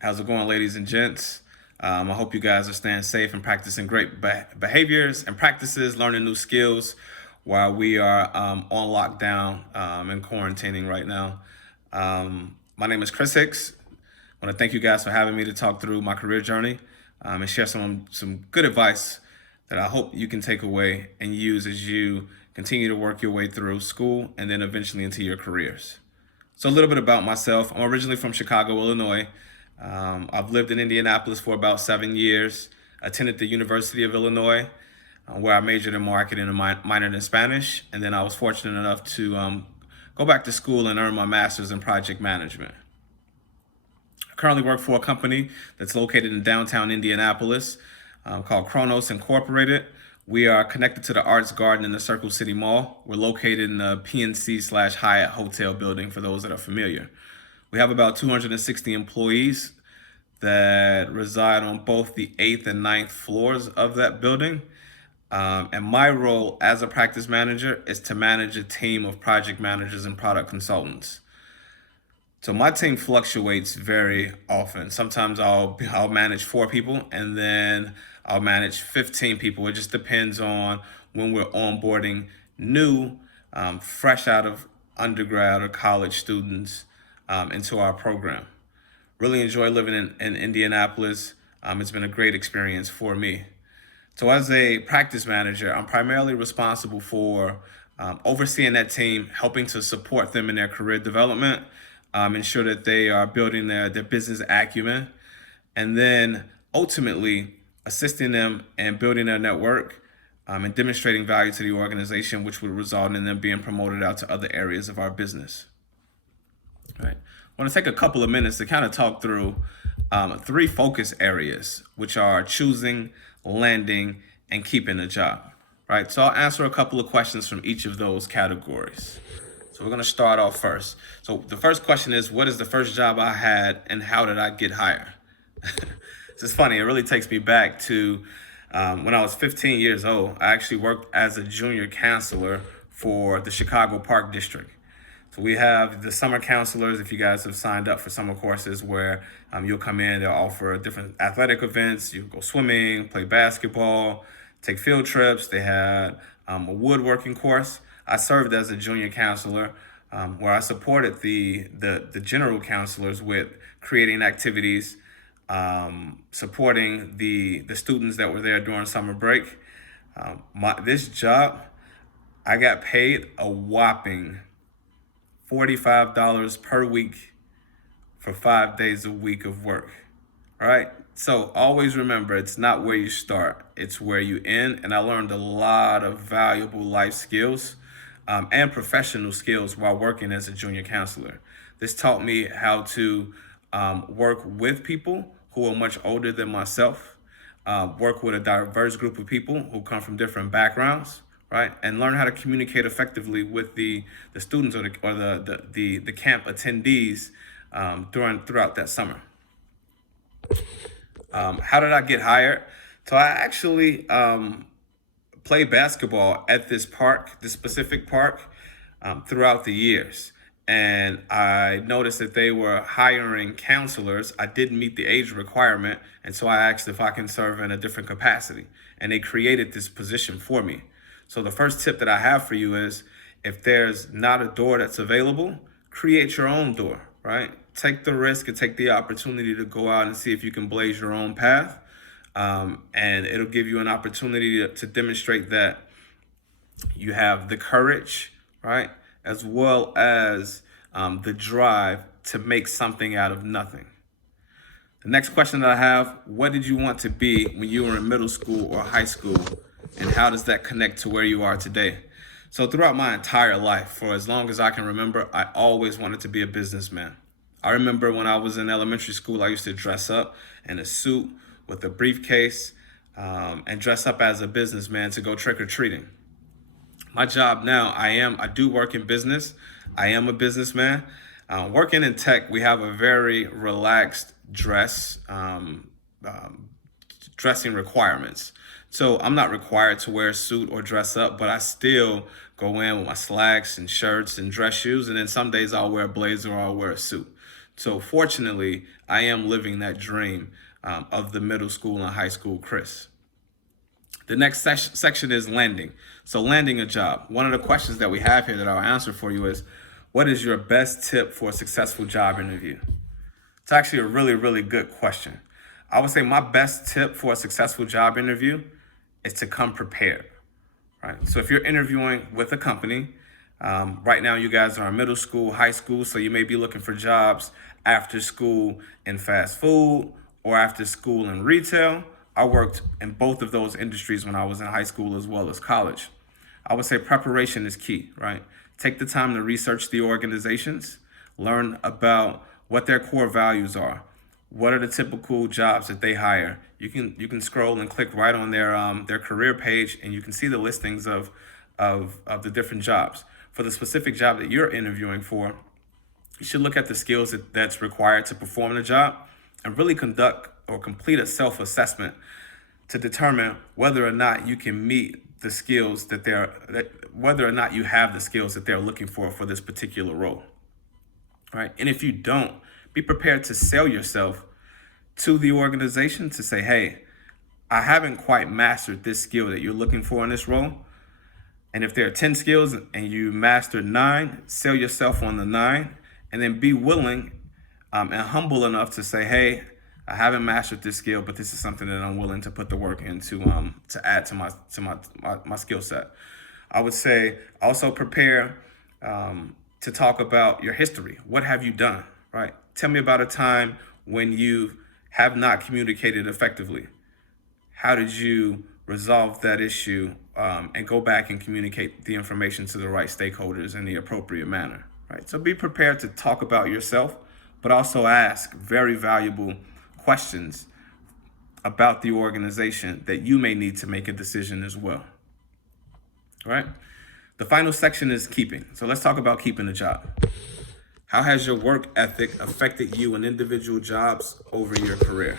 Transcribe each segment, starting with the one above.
How's it going, ladies and gents? I hope you guys are staying safe and practicing great behaviors and practices, learning new skills while we are on lockdown and quarantining right now. My name is Chris Hicks. I want to thank you guys for having me to talk through my career journey and share some good advice that I hope you can take away and use as you continue to work your way through school and then eventually into your careers. So, a little bit about myself. I'm originally from Chicago, Illinois. I've lived in Indianapolis for about 7 years, attended the University of Illinois, where I majored in marketing and minored in Spanish. And then I was fortunate enough to go back to school and earn my master's in project management. I currently work for a company that's located in downtown Indianapolis called Kronos Incorporated. We are connected to the Arts Garden in the Circle City Mall. We're located in the PNC/Hyatt Hotel building for those that are familiar. We have about 260 employees that reside on both the 8th and ninth floors of that building. And my role as a practice manager is to manage a team of project managers and product consultants. So my team fluctuates very often. Sometimes I'll manage 4 people, and then I'll manage 15 people. It just depends on when we're onboarding new, fresh out of undergrad or college students into our program. Really enjoy living in Indianapolis. It's been a great experience for me. So as a practice manager, I'm primarily responsible for overseeing that team, helping to support them in their career development, ensure that they are building their business acumen, and then ultimately assisting them in building their network and demonstrating value to the organization, which would result in them being promoted out to other areas of our business. All right. I want to take a couple of minutes to kind of talk through 3 focus areas, which are choosing, landing, and keeping a job. Right. So I'll answer a couple of questions from each of those categories. So we're going to start off first. So the first question is, what is the first job I had and how did I get hired? This is funny. It really takes me back to when I was 15 years old. I actually worked as a junior counselor for the Chicago Park District. So we have the summer counselors, if you guys have signed up for summer courses where you'll come in, they'll offer different athletic events. You go swimming, play basketball, take field trips. They had a woodworking course. I served as a junior counselor where I supported the general counselors with creating activities, supporting the students that were there during summer break. This job, I got paid a whopping $45 per week for 5 days a week of work. All right. So always remember, it's not where you start, it's where you end. And I learned a lot of valuable life skills and professional skills while working as a junior counselor. This taught me how to work with people who are much older than myself, work with a diverse group of people who come from different backgrounds, right? And learn how to communicate effectively with the students or the camp attendees throughout that summer. How did I get hired? So I actually played basketball at this park, this specific park, throughout the years. And I noticed that they were hiring counselors. I didn't meet the age requirement. And so I asked if I can serve in a different capacity. And they created this position for me. So the first tip that I have for you is if there's not a door that's available, create your own door, right? Take the risk and take the opportunity to go out and see if you can blaze your own path. And it'll give you an opportunity to demonstrate that you have the courage, right? As well as the drive to make something out of nothing. The next question that I have, what did you want to be when you were in middle school or high school? And how does that connect to where you are today? So throughout my entire life, for as long as I can remember, I always wanted to be a businessman. I remember when I was in elementary school, I used to dress up in a suit with a briefcase and dress up as a businessman to go trick-or-treating. My job now, I do work in business. I am a businessman. Working in tech, we have a very relaxed dressing requirements. So I'm not required to wear a suit or dress up, but I still go in with my slacks and shirts and dress shoes. And then some days I'll wear a blazer or I'll wear a suit. So fortunately, I am living that dream of the middle school and high school Chris. The next section is landing. So landing a job. One of the questions that we have here that I'll answer for you is, what is your best tip for a successful job interview? It's actually a really, really good question. I would say my best tip for a successful job interview is to come prepared, right? So if you're interviewing with a company, right now you guys are in middle school, high school, so you may be looking for jobs after school in fast food or after school in retail. I worked in both of those industries when I was in high school as well as college. I would say preparation is key, right? Take the time to research the organizations, learn about what their core values are. What are the typical jobs that they hire? You can scroll and click right on their career page, and you can see the listings of the different jobs. For the specific job that you're interviewing for, you should look at the skills that's required to perform the job, and really conduct or complete a self-assessment to determine whether or not you can meet the skills whether or not you have the skills that they're looking for this particular role, right? And if you don't, be prepared to sell yourself to the organization to say, hey, I haven't quite mastered this skill that you're looking for in this role. And if there are 10 skills and you mastered 9, sell yourself on the 9, and then be willing and humble enough to say, hey, I haven't mastered this skill, but this is something that I'm willing to put the work into to add to my skill set. I would say also prepare to talk about your history. What have you done, right? Tell me about a time when you have not communicated effectively. How did you resolve that issue and go back and communicate the information to the right stakeholders in the appropriate manner, right? So be prepared to talk about yourself, but also ask very valuable questions about the organization that you may need to make a decision as well, right? The final section is keeping. So let's talk about keeping a job. How has your work ethic affected you in individual jobs over your career?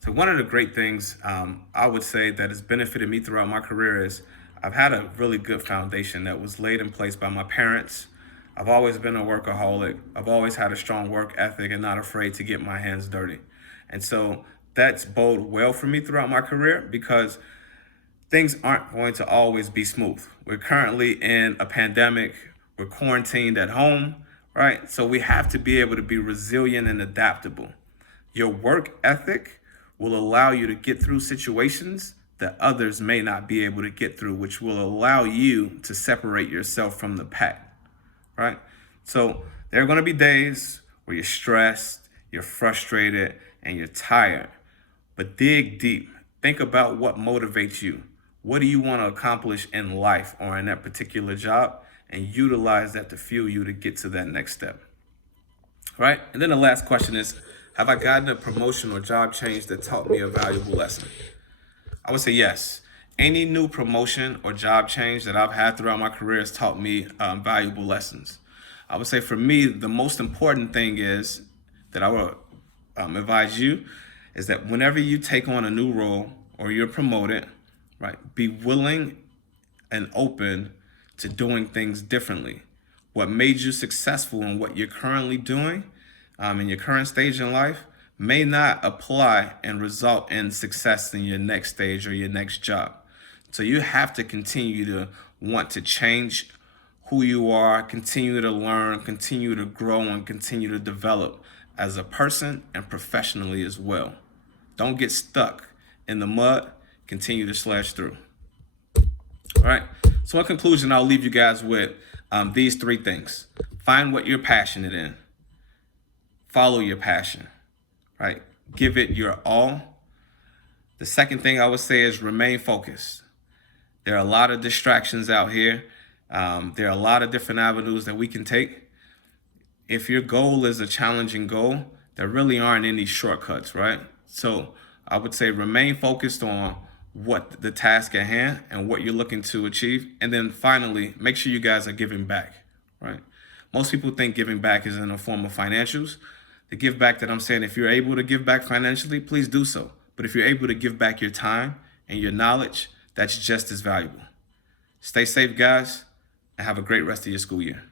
So one of the great things I would say that has benefited me throughout my career is I've had a really good foundation that was laid in place by my parents. I've always been a workaholic. I've always had a strong work ethic and not afraid to get my hands dirty. And so that's bode well for me throughout my career because things aren't going to always be smooth. We're currently in a pandemic. We're quarantined at home, right? So we have to be able to be resilient and adaptable. Your work ethic will allow you to get through situations that others may not be able to get through, which will allow you to separate yourself from the pack, right? So there are going to be days where you're stressed, you're frustrated, and you're tired. But dig deep. Think about what motivates you. What do you want to accomplish in life or in that particular job? And utilize that to fuel you to get to that next step, right? And then the last question is, have I gotten a promotion or job change that taught me a valuable lesson? I would say yes. Any new promotion or job change that I've had throughout my career has taught me valuable lessons. I would say for me, the most important thing is that I will advise you is that whenever you take on a new role or you're promoted, right, be willing and open to doing things differently. What made you successful in what you're currently doing in your current stage in life may not apply and result in success in your next stage or your next job. So you have to continue to want to change who you are, continue to learn, continue to grow, and continue to develop as a person and professionally as well. Don't get stuck in the mud, continue to slash through. All right. So in conclusion, I'll leave you guys with these 3 things. Find what you're passionate in. Follow your passion, right? Give it your all. The second thing I would say is remain focused. There are a lot of distractions out here. There are a lot of different avenues that we can take. If your goal is a challenging goal, there really aren't any shortcuts, right? So I would say remain focused on what the task at hand and what you're looking to achieve. And then finally, make sure you guys are giving back, right? Most people think giving back is in a form of financials. The give back that I'm saying, if you're able to give back financially, please do so. But if you're able to give back your time and your knowledge, that's just as valuable. Stay safe, guys, and have a great rest of your school year.